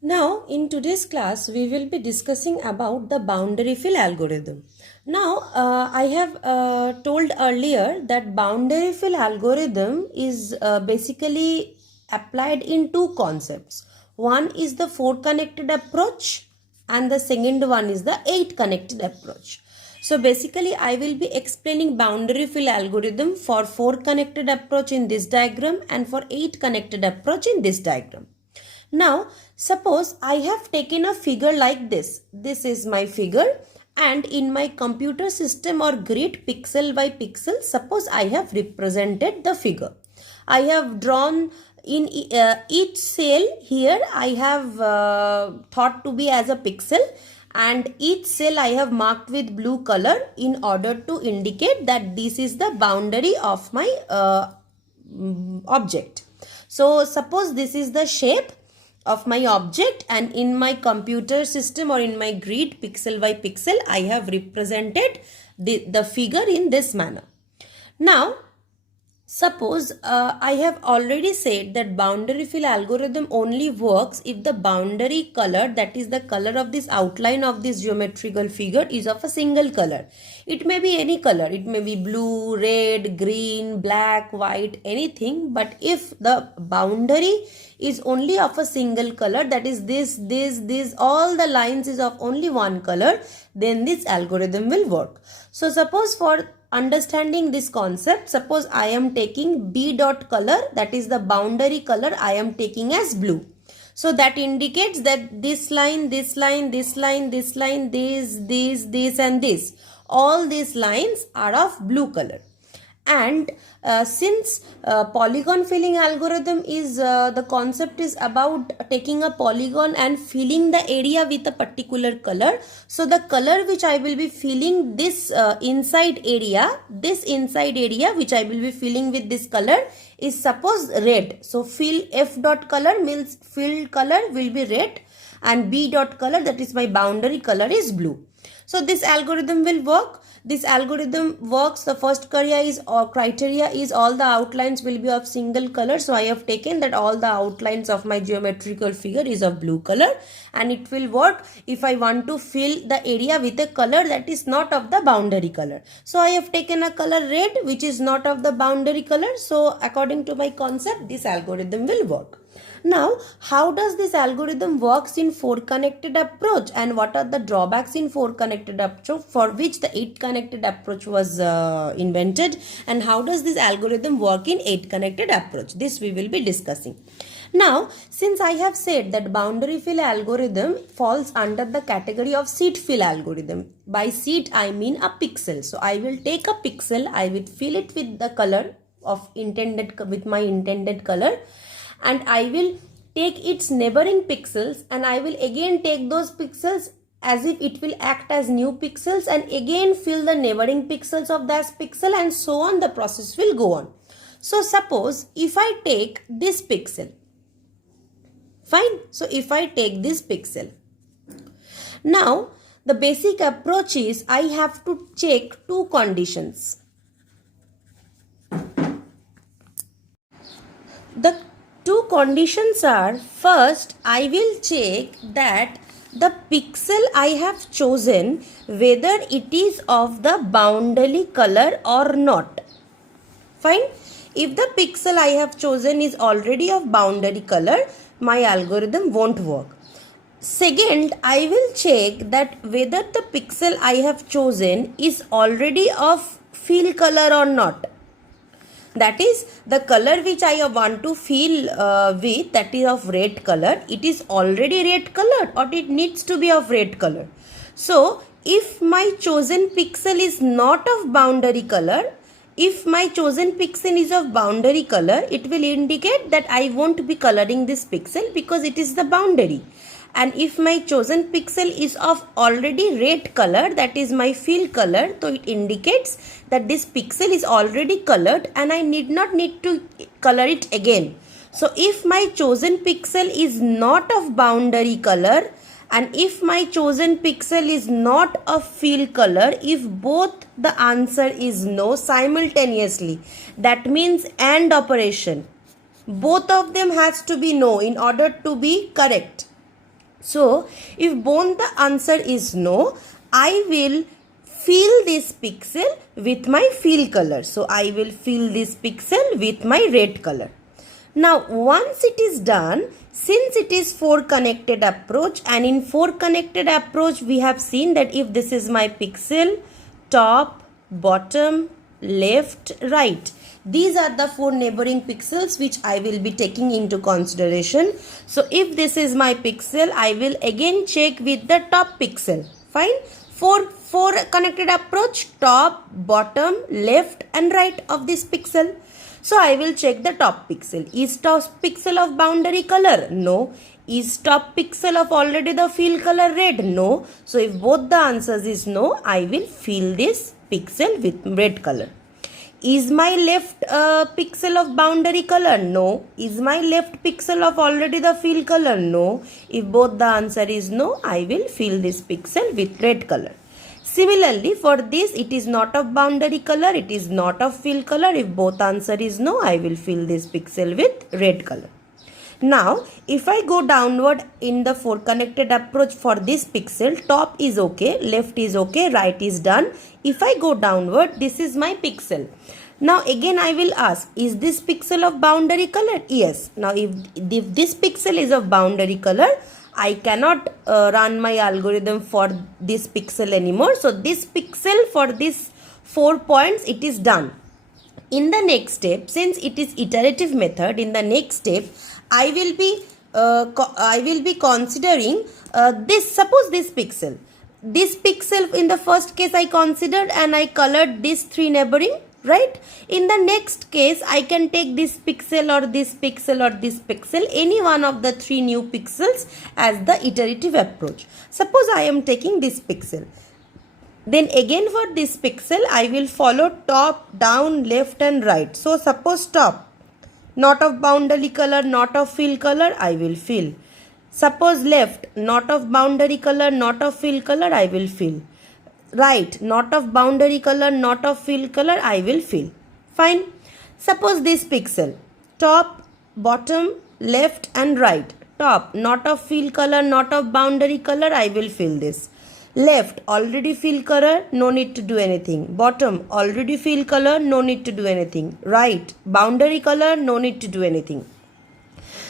Now, in today's class, we will be discussing about the boundary fill algorithm. Now, I have told earlier that boundary fill algorithm is basically applied in two concepts. One is the 4 connected approach and the second one is the 8 connected approach. So basically, I will be explaining boundary fill algorithm for 4 connected approach in this diagram and for 8 connected approach in this diagram. Now, suppose I have taken a figure like this. This is my figure, and in my computer system or grid pixel by pixel, suppose I have represented the figure. I have drawn in each cell here I have thought to be as a pixel, and each cell I have marked with blue color in order to indicate that this is the boundary of my object. So suppose this is the shape of my object, and in my computer system or in my grid pixel by pixel I have represented the figure in this manner. Now suppose I have already said that boundary fill algorithm only works if the boundary color, that is the color of this outline of this geometrical figure, is of a single color. It may be any color, it may be blue, red, green, black, white, anything, but if the boundary is only of a single color, that is this, all the lines is of only one color, then this algorithm will work. So suppose for understanding this concept, suppose I am taking B dot color, that is the boundary color I am taking as blue. So that indicates that this line, this line, this line, this line, this and this, all these lines are of blue color. And since polygon filling algorithm is the concept is about taking a polygon and filling the area with a particular color, so the color which I will be filling this inside area which I will be filling with this color is suppose red. So fill F dot color means filled color will be red, and B dot color, that is my boundary color, is blue. So this algorithm will work. This algorithm works. The first criteria is all the outlines will be of single color. So I have taken that all the outlines of my geometrical figure is of blue color, and it will work if I want to fill the area with a color that is not of the boundary color. So I have taken a color red which is not of the boundary color. So according to my concept, this algorithm will work. Now, how does this algorithm works in 4 connected approach, and what are the drawbacks in 4 connected approach for which the 8 connected approach was invented, and how does this algorithm work in 8 connected approach? This we will be discussing. Now, since I have said that boundary fill algorithm falls under the category of seed fill algorithm. By seed I mean a pixel. So I will take a pixel, I will fill it with the color of my intended color, and I will take its neighboring pixels, and I will again take those pixels as if it will act as new pixels, and again fill the neighboring pixels of that pixel, and so on the process will go on. So suppose if I take this pixel, fine. So if I take this pixel, now the basic approach is I have to check two conditions. The two conditions are, first I will check that the pixel I have chosen whether it is of the boundary color or not. Fine. If the pixel I have chosen is already of boundary color, my algorithm won't work. Second, I will check that whether the pixel I have chosen is already of fill color or not. That is, the color which I want to fill with, that is of red color, it is already red color or it needs to be of red color. So if my chosen pixel is not of boundary color, if my chosen pixel is of boundary color, it will indicate that I won't be coloring this pixel because it is the boundary. And if my chosen pixel is of already red color, that is my fill color, so it indicates that this pixel is already colored and I need to color it again. So if my chosen pixel is not of boundary color, and if my chosen pixel is not of fill color, if both the answer is no simultaneously, that means AND operation, both of them has to be no in order to be correct. So if both the answer is no, I will fill this pixel with my fill color. So I will fill this pixel with my red color. Now once it is done, since it is 4 connected approach, and in 4 connected approach we have seen that if this is my pixel, top, bottom, left, right, these are the 4 neighboring pixels which I will be taking into consideration. So if this is my pixel, I will again check with the top pixel. Fine. 4 connected approach, top, bottom, left and right of this pixel. So I will check the top pixel. Is top pixel of boundary color? No. Is top pixel of already the fill color red? No. So if both the answers is no, I will fill this pixel with red color. Is my left pixel of boundary color? No. Is my left pixel of already the fill color? No. If both the answer is no, I will fill this pixel with red color. Similarly, for this, it is not of boundary color, it is not of fill color. If both answer is no, I will fill this pixel with red color. Now, if I go downward in the 4 connected approach for this pixel, top is okay, left is okay, right is done. If I go downward, this is my pixel. Now again I will ask, is this pixel of boundary color? Yes. Now if this pixel is of boundary color, I cannot run my algorithm for this pixel anymore. So this pixel for this 4 points, it is done. In the next step, since it is iterative method, in the next step, I will be considering this. Suppose this pixel. This pixel in the first case I considered and I colored these 3 neighboring. Right? In the next case, I can take this pixel or this pixel or this pixel, any one of the 3 new pixels as the iterative approach. Suppose I am taking this pixel. Then again for this pixel, I will follow top, down, left and right. So suppose top, not of boundary color, not of fill color, I will fill. Suppose left, not of boundary color, not of fill color, I will fill. Right, not of boundary color, not of fill color, I will fill. Fine. Suppose this pixel, top, bottom, left and right. Top, not of fill color, not of boundary color, I will fill this. Left, already fill color, no need to do anything. Bottom, already fill color, no need to do anything. Right, boundary color, no need to do anything.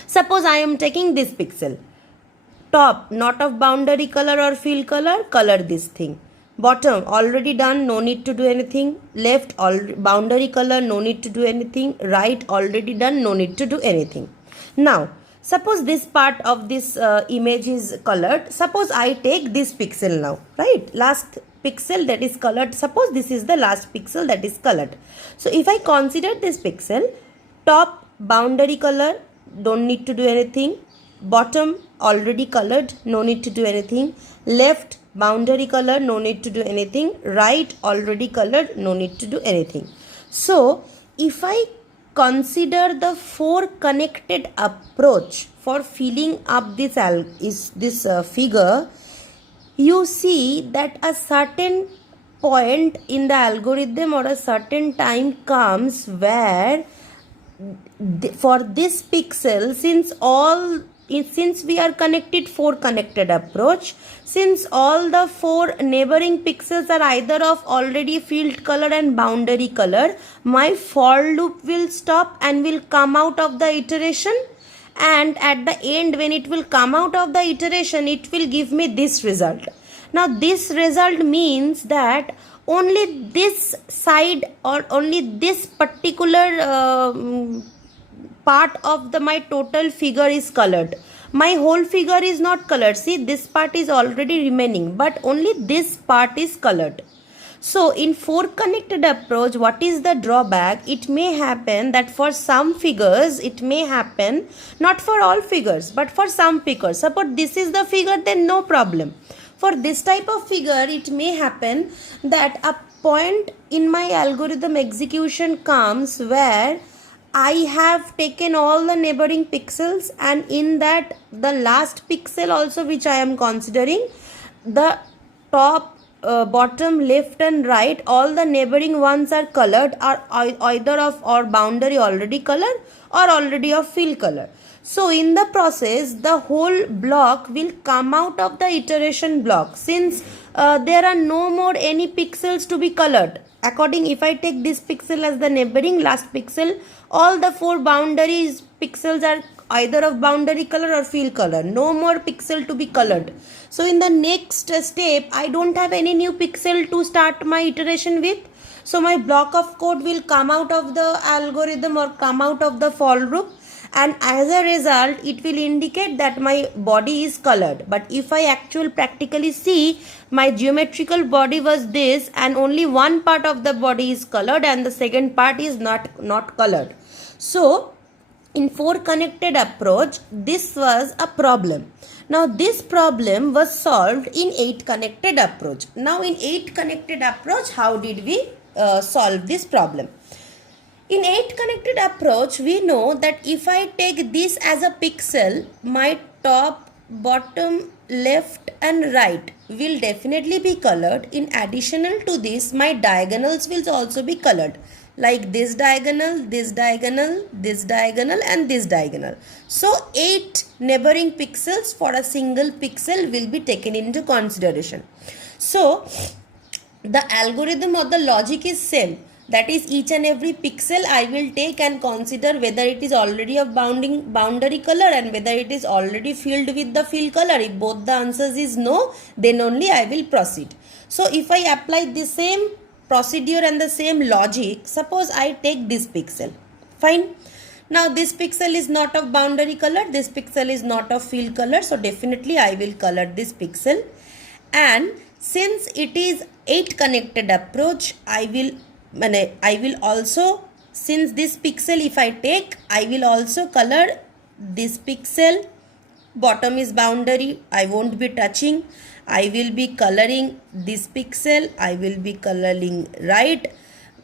Suppose I am taking this pixel. Top, not of boundary color or fill color, color this thing. Bottom, already done, no need to do anything. Left, boundary color, no need to do anything. Right, already done, no need to do anything. Now, suppose this part of this image is colored. Suppose I take this pixel now, right? Last pixel that is colored. Suppose this is the last pixel that is colored. So, if I consider this pixel, top, boundary color, don't need to do anything. Bottom, already colored, no need to do anything. Left, boundary color, no need to do anything. Right, already colored, no need to do anything. So if I consider the 4 connected approach for filling up this figure, you see that a certain point in the algorithm or a certain time comes where for this pixel, since we are connected 4 connected approach, since all the 4 neighboring pixels are either of already filled color and boundary color, my for loop will stop and will come out of the iteration, and at the end when it will come out of the iteration, it will give me this result. Now this result means that only this side or only this particular part of my total figure is colored. My whole figure is not colored. See, this part is already remaining, but only this part is colored. So in 4 connected approach, what is the drawback? It may happen that for some figures, it may happen, not for all figures, but for some figures. Suppose this is the figure, then no problem. For this type of figure, it may happen that a point in my algorithm execution comes where I have taken all the neighboring pixels, and in that the last pixel also which I am considering, the top, bottom, left and right, all the neighboring ones are colored, are either of or boundary already color or already of fill color. So in the process, the whole block will come out of the iteration block, since there are no more any pixels to be colored. According, if I take this pixel as the neighboring last pixel, all the 4 boundaries pixels are either of boundary color or fill color. No more pixel to be colored. So in the next step, I don't have any new pixel to start my iteration with. So my block of code will come out of the algorithm or come out of the for loop, and as a result it will indicate that my body is colored. But if I actually practically see, my geometrical body was this, and only one part of the body is colored and the second part is not colored. So in 4 connected approach, this was a problem. Now this problem was solved in 8 connected approach. Now in 8 connected approach, how did we solve this problem? In 8 connected approach, we know that if I take this as a pixel, my top, bottom, left and right will definitely be colored. In additional to this, my diagonals will also be colored, like this diagonal, this diagonal, this diagonal and this diagonal. So 8 neighboring pixels for a single pixel will be taken into consideration. So the algorithm or the logic is same. That is, each and every pixel I will take and consider whether it is already of boundary color and whether it is already filled with the fill color. If both the answers is no, then only I will proceed. So if I apply the same procedure and the same logic, suppose I take this pixel. Fine. Now this pixel is not of boundary color, this pixel is not of fill color. So definitely I will color this pixel. And since it is 8 connected approach, I will also, since this pixel if I take, I will also color this pixel. Bottom is boundary, I won't be touching. I will be coloring this pixel, I will be coloring right.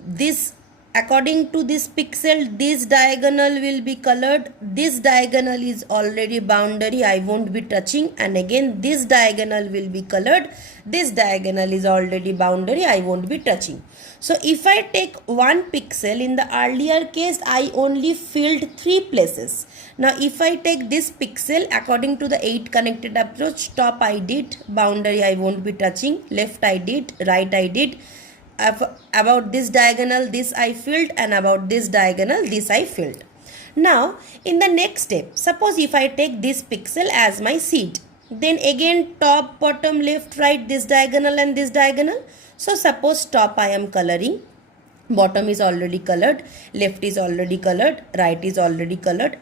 This, according to this pixel, this diagonal will be colored. This diagonal is already boundary, I won't be touching. And again this diagonal will be colored. This diagonal is already boundary, I won't be touching. So if I take one pixel, in the earlier case I only filled 3 places. Now if I take this pixel, according to the 8 connected approach, top I did, boundary I won't be touching, left I did, right I did. About this diagonal this I filled, and about this diagonal this I filled. Now in the next step, suppose if I take this pixel as my seed, then again top, bottom, left, right, this diagonal and this diagonal. So suppose top I am coloring, bottom is already colored, left is already colored, right is already colored.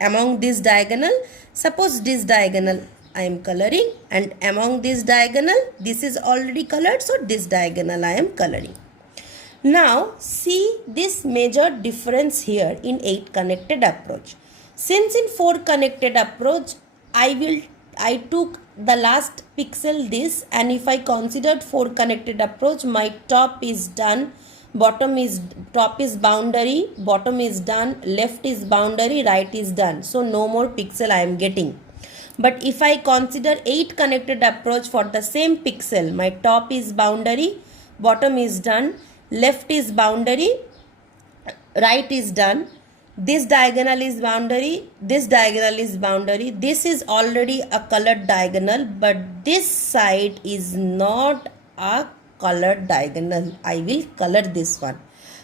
Among this diagonal, suppose this diagonal I am coloring, and among this diagonal this is already colored, so this diagonal I am coloring. Now see this major difference here in 8 connected approach. Since in 4 connected approach I took the last pixel this, and if I considered 4 connected approach, my top is done, top is boundary, bottom is done, left is boundary, right is done. So no more pixel I am getting. But if I consider 8 connected approach, for the same pixel, my top is boundary, bottom is done, left is boundary, right is done, this diagonal is boundary, this diagonal is boundary, this is already a colored diagonal, but this side is not a colored diagonal. I will color this one.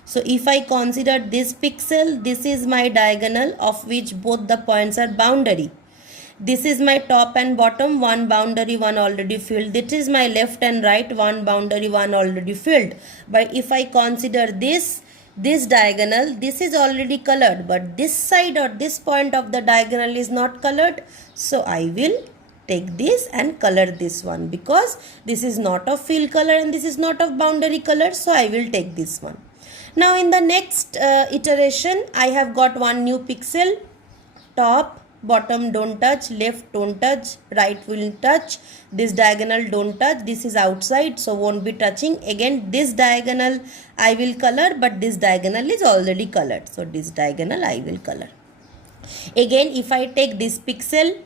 So if I consider this pixel, this is my diagonal of which both the points are boundary. This is my top and bottom, one boundary, one already filled. This is my left and right, one boundary, one already filled. But if I consider this diagonal, this is already colored, but this side or this point of the diagonal is not colored. So I will take this and color this one, because this is not of fill color and this is not of boundary color. So I will take this one. Now in the next iteration, I have got one new pixel. Top, bottom don't touch, left don't touch, right will touch, this diagonal don't touch, this is outside so won't be touching. Again this diagonal I will color, but this diagonal is already colored, so this diagonal I will color. Again if I take this pixel,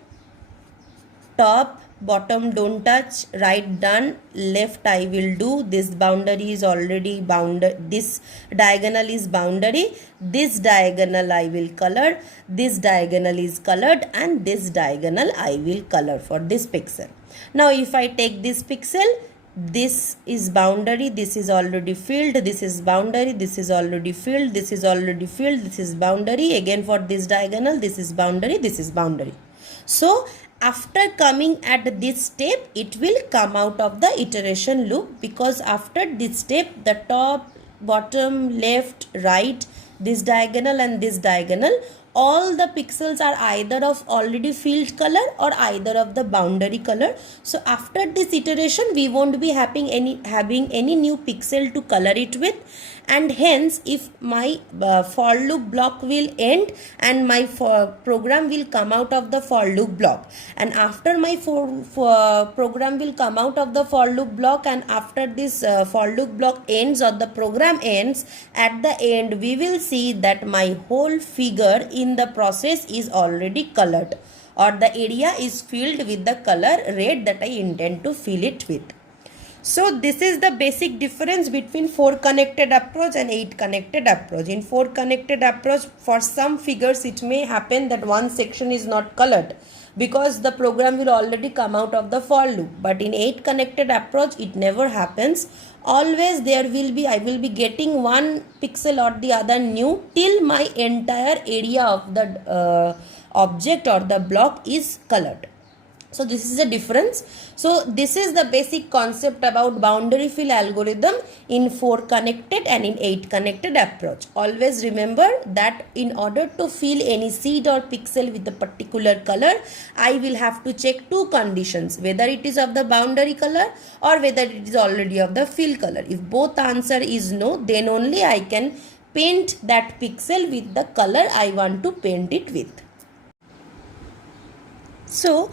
top, bottom don't touch, right done, left I will do. This boundary is already bounded, this diagonal is boundary, this diagonal I will color, this diagonal is colored, and this diagonal I will color for this pixel. Now if I take this pixel, this is boundary, this is already filled, this is boundary, this is already filled, this is already filled, this is boundary, again for this diagonal, this is boundary, this is boundary. So after coming at this step, it will come out of the iteration loop, because after this step, the top, bottom, left, right, this diagonal and this diagonal, all the pixels are either of already filled color or either of the boundary color. So after this iteration, we won't be having any new pixel to color it with, and hence if my for loop block will end and my program will come out of the for loop block, and after my program will come out of the for loop block, and after this for loop block ends or the program ends, at the end we will see that my whole figure in the process is already colored, or the area is filled with the color red that I intend to fill it with. So this is the basic difference between 4 connected approach and 8 connected approach. In 4 connected approach, for some figures it may happen that one section is not colored because the program will already come out of the for loop. But in 8 connected approach, it never happens. Always I will be getting one pixel or the other new till my entire area of the object or the block is colored. So this is the difference. So this is the basic concept about boundary fill algorithm in 4 connected and in 8 connected approach. Always remember that in order to fill any seed or pixel with a particular color, I will have to check 2 conditions, whether it is of the boundary color or whether it is already of the fill color. If both answer is no, then only I can paint that pixel with the color I want to paint it with. So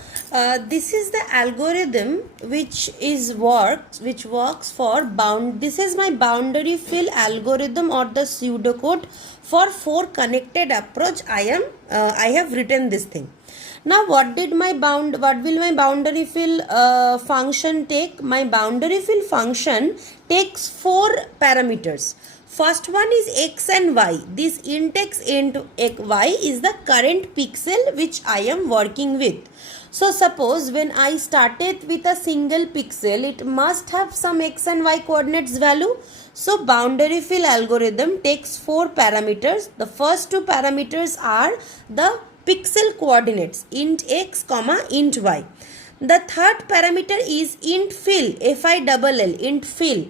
this is the algorithm which works for this is my boundary fill algorithm or the pseudocode for 4 connected approach. I have written this thing. Now what will my boundary fill function take? My boundary fill function takes 4 parameters. First one is x and y. This int x int y is the current pixel which I am working with. So suppose when I started with a single pixel, it must have some x and y coordinates value. So boundary fill algorithm takes 4 parameters. The first 2 parameters are the pixel coordinates int x comma int y. The third parameter is int fill, F-I-L-L, int fill.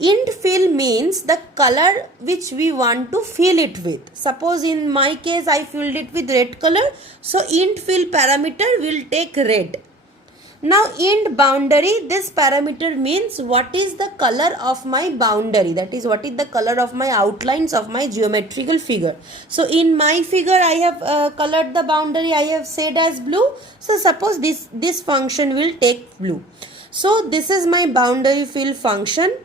Int fill means the color which we want to fill it with. Suppose in my case I filled it with red color. So int fill parameter will take red. Now int boundary, this parameter means what is the color of my boundary. That is what is the color of my outlines of my geometrical figure. So in my figure I have colored the boundary, I have said as blue. So suppose this function will take blue. So this is my boundary fill function,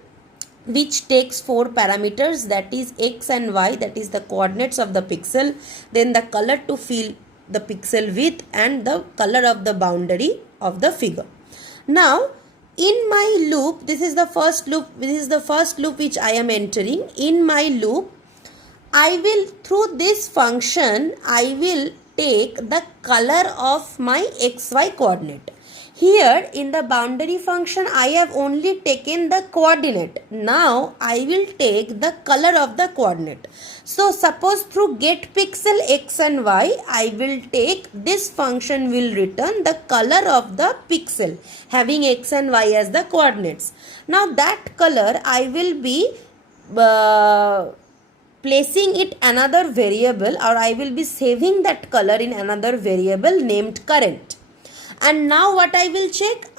which takes 4 parameters, that is x and y, that is the coordinates of the pixel, then the color to fill the pixel with, and the color of the boundary of the figure. Now in my loop, this is the first loop which I am entering. In my loop, I will, through this function, I will take the color of my xy coordinate. Here in the boundary function, I have only taken the coordinate. Now I will take the color of the coordinate. So suppose through get pixel x and y, I will take this function will return the color of the pixel having x and y as the coordinates. Now that color I will be placing it another variable, or I will be saving that color in another variable named current. And now what I will check?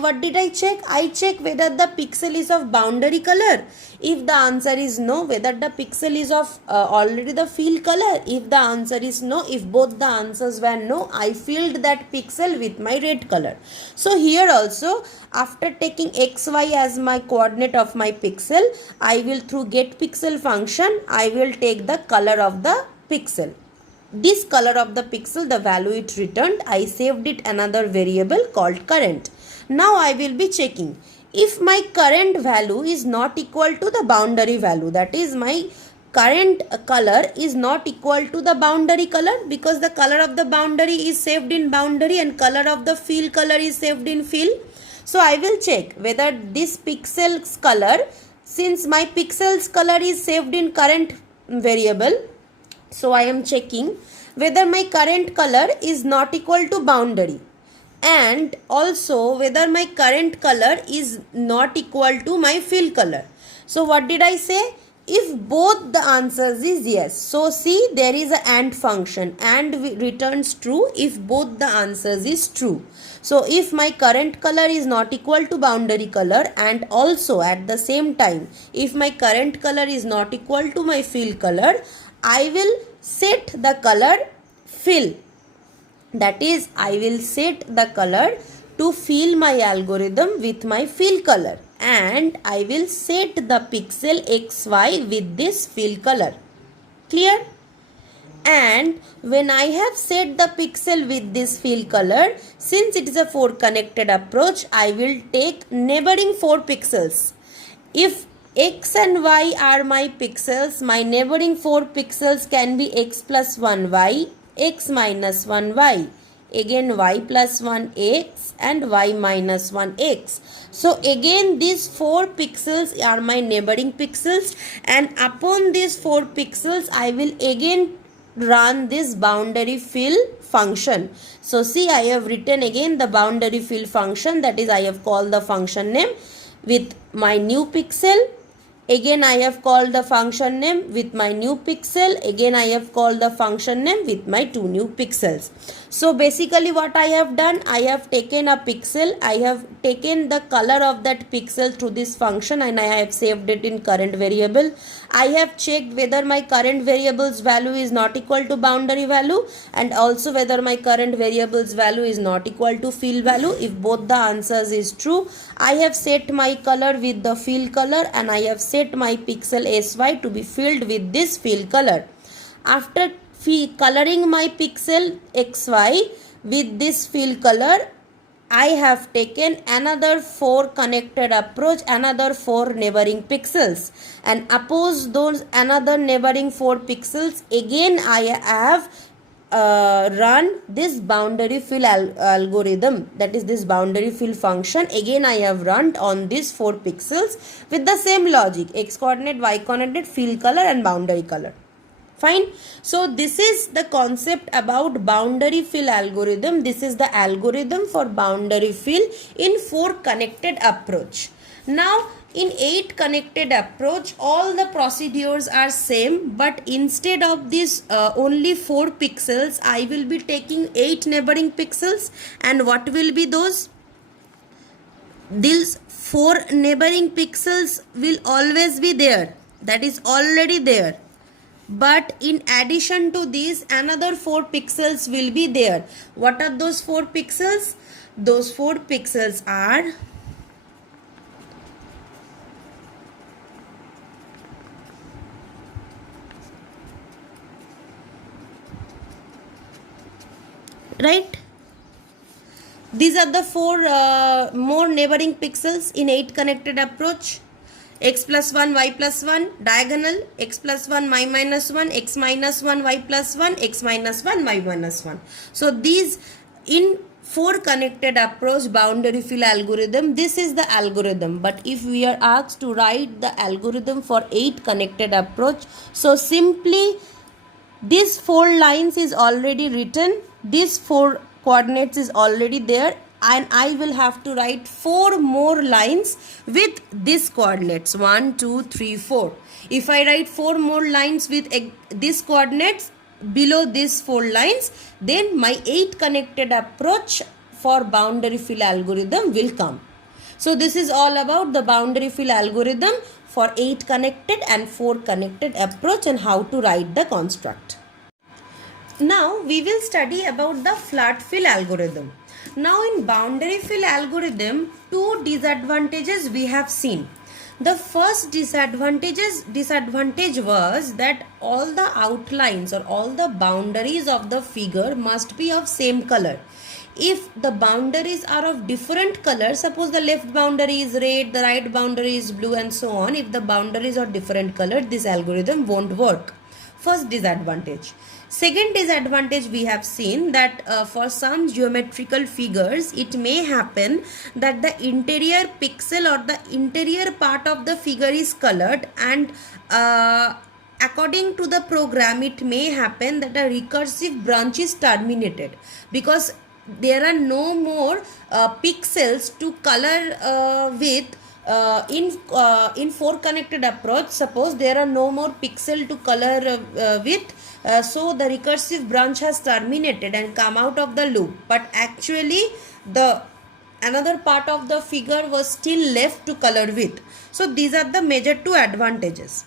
What did I check? I check whether the pixel is of boundary color. If the answer is no, whether the pixel is of already the fill color. If the answer is no, if both the answers were no, I filled that pixel with my red color. So here also, after taking xy as my coordinate of my pixel, I will through get pixel function, I will take the color of the pixel. this color of the pixel, the value it returned, I saved it another variable called current. Now I will be checking if my current value is not equal to the boundary value, that is my current color is not equal to the boundary color, because the color of the boundary is saved in boundary and color of the fill color is saved in fill. So I will check whether this pixel's color, since my pixel's color is saved in current variable, so I am checking whether my current color is not equal to boundary, and also whether my current color is not equal to my fill color. So what did I say? If both the answers is yes. So see, there is a AND function, and returns true if both the answers is true. So if my current color is not equal to boundary color, and also at the same time if my current color is not equal to my fill color, I will set the color fill. That is, I will set the color to fill my algorithm with my fill color, and I will set the pixel XY with this fill color. Clear? And when I have set the pixel with this fill color, since it is a 4 connected approach, I will take neighboring 4 pixels. If X and Y are my pixels, my neighboring 4 pixels can be X plus 1 Y, X minus 1 Y, again Y plus 1 X and Y minus 1 X. So again these 4 pixels are my neighboring pixels, and upon these 4 pixels I will again run this boundary fill function. So see, I have written again the boundary fill function, that is I have called the function name with my new pixel. Again I have called the function name with my new pixel. Again I have called the function name with my 2 new pixels. So basically what I have done, I have taken a pixel, I have taken the color of that pixel through this function, and I have saved it in current variable. I have checked whether my current variable's value is not equal to boundary value, and also whether my current variable's value is not equal to fill value. If both the answers is true, I have set my color with the fill color, and I have set my pixel SY to be filled with this fill color. After coloring my pixel XY with this fill color, I have taken another 4 connected approach, another 4 neighboring pixels, and oppose those another neighboring 4 pixels. Again I have run this boundary fill algorithm, that is this boundary fill function. Again I have run on these 4 pixels with the same logic: X coordinate, Y coordinate, fill color and boundary color. Fine. So this is the concept about boundary fill algorithm. This is the algorithm for boundary fill in 4 connected approach. Now in 8 connected approach, all the procedures are same, but instead of this only 4 pixels, I will be taking 8 neighboring pixels. And what will be those? These 4 neighboring pixels will always be there, that is already there. But in addition to these, another 4 pixels will be there. What are those 4 pixels? Those 4 pixels are right. These are the 4 more neighboring pixels in 8 connected approach. X plus 1, Y plus 1, diagonal, X plus 1, Y minus 1, X minus 1, Y plus 1, X minus 1, Y minus 1. So these in 4 connected approach boundary fill algorithm, this is the algorithm. But if we are asked to write the algorithm for 8 connected approach, so simply these 4 lines is already written, these 4 coordinates is already there, and I will have to write 4 more lines with these coordinates 1, 2, 3, 4. If I write 4 more lines with these coordinates below these 4 lines, then my 8 connected approach for boundary fill algorithm will come. So this is all about the boundary fill algorithm for 8 connected and 4 connected approach and how to write the construct. Now we will study about the flat fill algorithm. Now in boundary fill algorithm, 2 disadvantages we have seen. The first disadvantage was that all the outlines or all the boundaries of the figure must be of same color. If the boundaries are of different color, suppose the left boundary is red, the right boundary is blue, and so on, if the boundaries are different color, this algorithm won't work. First disadvantage. Second disadvantage, we have seen that for some geometrical figures, it may happen that the interior pixel or the interior part of the figure is colored, and according to the program, it may happen that a recursive branch is terminated because there are no more pixels to color with. In 4 connected approach, suppose there are no more pixel to color with, so the recursive branch has terminated and come out of the loop, but actually the another part of the figure was still left to color with. So these are the major two disadvantages.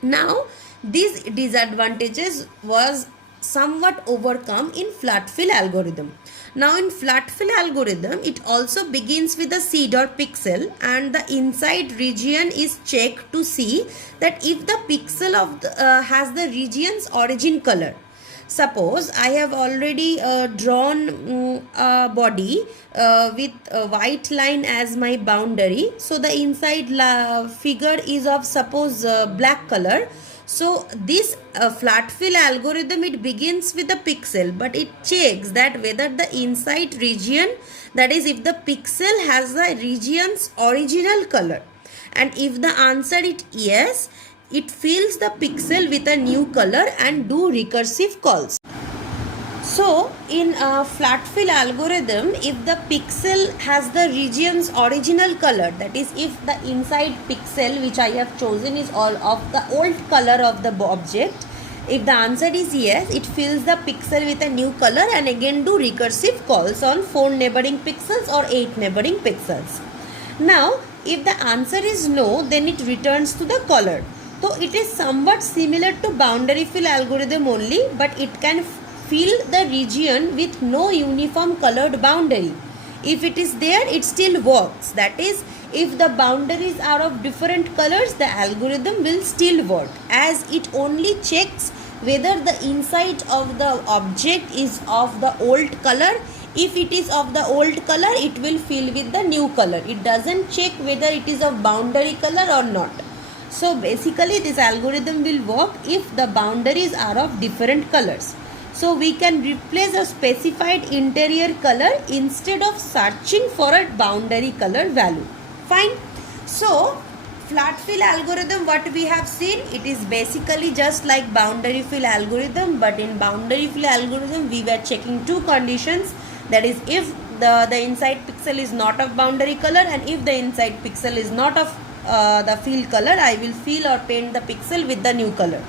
Now these disadvantages was somewhat overcome in flat fill algorithm. Now in flat fill algorithm, it also begins with a seed or pixel, and the inside region is checked to see that if the pixel of has the region's origin color. Suppose I have already drawn a body with a white line as my boundary. So the inside figure is of suppose black color. So this flat fill algorithm, it begins with a pixel, but it checks that whether the inside region, that is if the pixel has the region's original color, and if the answer is yes, it fills the pixel with a new color and do recursive calls. So in a flat fill algorithm, if the pixel has the region's original color, that is if the inside pixel which I have chosen is all of the old color of the object, if the answer is yes, it fills the pixel with a new color and again do recursive calls on 4 neighboring pixels or 8 neighboring pixels. Now if the answer is no, then it returns to the color. So it is somewhat similar to boundary fill algorithm only, but it can fill the region with no uniform colored boundary. If it is there, it still works. That is, if the boundaries are of different colors, the algorithm will still work, as it only checks whether the inside of the object is of the old color. If it is of the old color, it will fill with the new color. It doesn't check whether it is of boundary color or not. So basically this algorithm will work if the boundaries are of different colors. So we can replace a specified interior color instead of searching for a boundary color value. Fine. So flat fill algorithm, what we have seen, it is basically just like boundary fill algorithm, but in boundary fill algorithm we were checking two conditions, that is if the inside pixel is not of boundary color, and if the inside pixel is not of the fill color, I will fill or paint the pixel with the new color.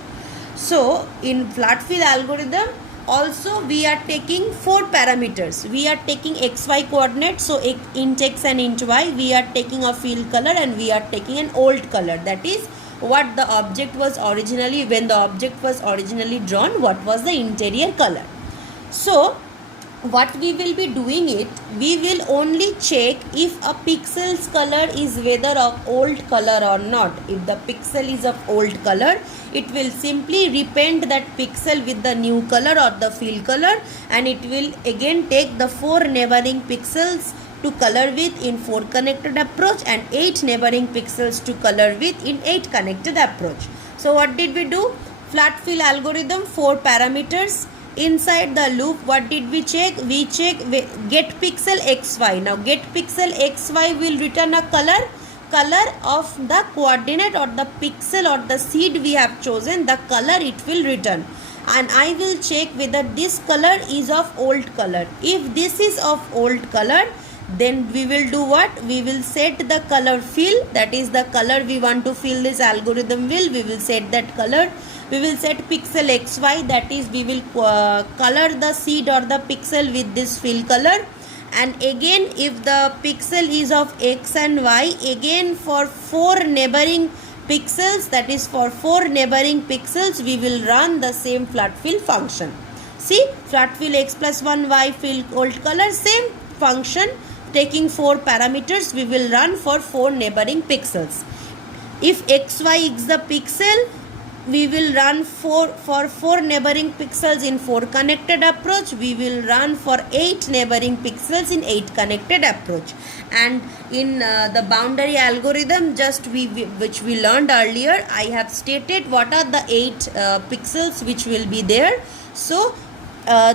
So in flat fill algorithm also we are taking 4 parameters. We are taking xy coordinates, so int x and int y, we are taking a fill color, and we are taking an old color, that is what the object was originally, when the object was originally drawn, what was the interior color. So what we will be doing it, we will only check if a pixel's color is whether of old color or not. If the pixel is of old color, it will simply repaint that pixel with the new color or the fill color, and it will again take the 4 neighboring pixels to color with in 4 connected approach and 8 neighboring pixels to color with in 8 connected approach. So what did we do? Flat fill algorithm, 4 parameters. Inside the loop, what did we check? We check get pixel xy. Now get pixel xy will return a color of the coordinate or the pixel or the seed we have chosen, the color it will return. And I will check whether this color is of old color. If this is of old color, then we will do what? We will set the color fill, that is the color we want to fill this algorithm will. We will set that color. We will set pixel xy, that is we will color the seed or the pixel with this fill color. And again if the pixel is of x and y, again for 4 neighboring pixels, that is for 4 neighboring pixels, we will run the same flat fill function. See, flat fill x plus 1 y fill old color, same function taking 4 parameters, we will run for 4 neighboring pixels. If xy is the pixel, we will run for 4 neighboring pixels in 4 connected approach. We will run for 8 neighboring pixels in 8 connected approach. And in the boundary algorithm, which we learned earlier, I have stated what are the 8 pixels which will be there. So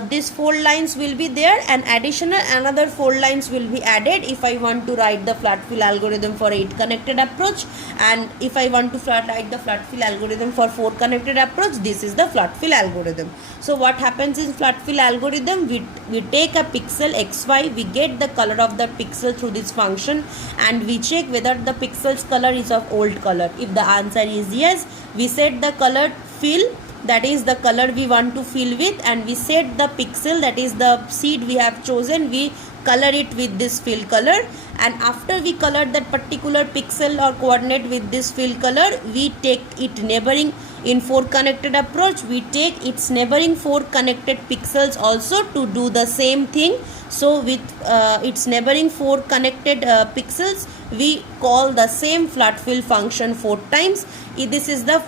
these 4 lines will be there, and additional another 4 lines will be added if I want to write the flat fill algorithm for 8 connected approach, and if I want to write the flat fill algorithm for 4 connected approach, this is the flat fill algorithm. So what happens in flat fill algorithm, we take a pixel xy, we get the color of the pixel through this function, and we check whether the pixel's color is of old color. If the answer is yes, we set the color fill, that is the color we want to fill with, and we set the pixel, that is the seed we have chosen, we color it with this fill color. And after we color that particular pixel or coordinate with this fill color, we take it neighboring in 4 connected approach, we take its neighboring 4 connected pixels also to do the same thing. So with its neighboring 4 connected pixels, we call the same flat fill function 4 times. This is the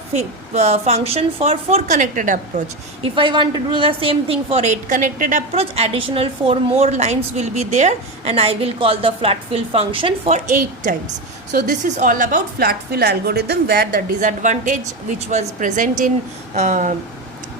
function for 4 connected approach. If I want to do the same thing for 8 connected approach, additional 4 more lines will be there, and I will call the flat fill function for 8 times. So this is all about flat fill algorithm, where the disadvantage which was present in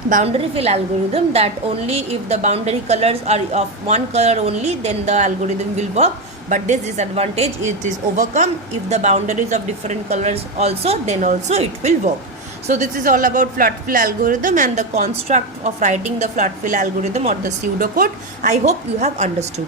boundary fill algorithm, that only if the boundary colors are of one color only, then the algorithm will work. But this disadvantage, it is overcome if the boundaries of different colors also, then also it will work. So this is all about flat fill algorithm and the construct of writing the flat fill algorithm or the pseudocode. I hope you have understood.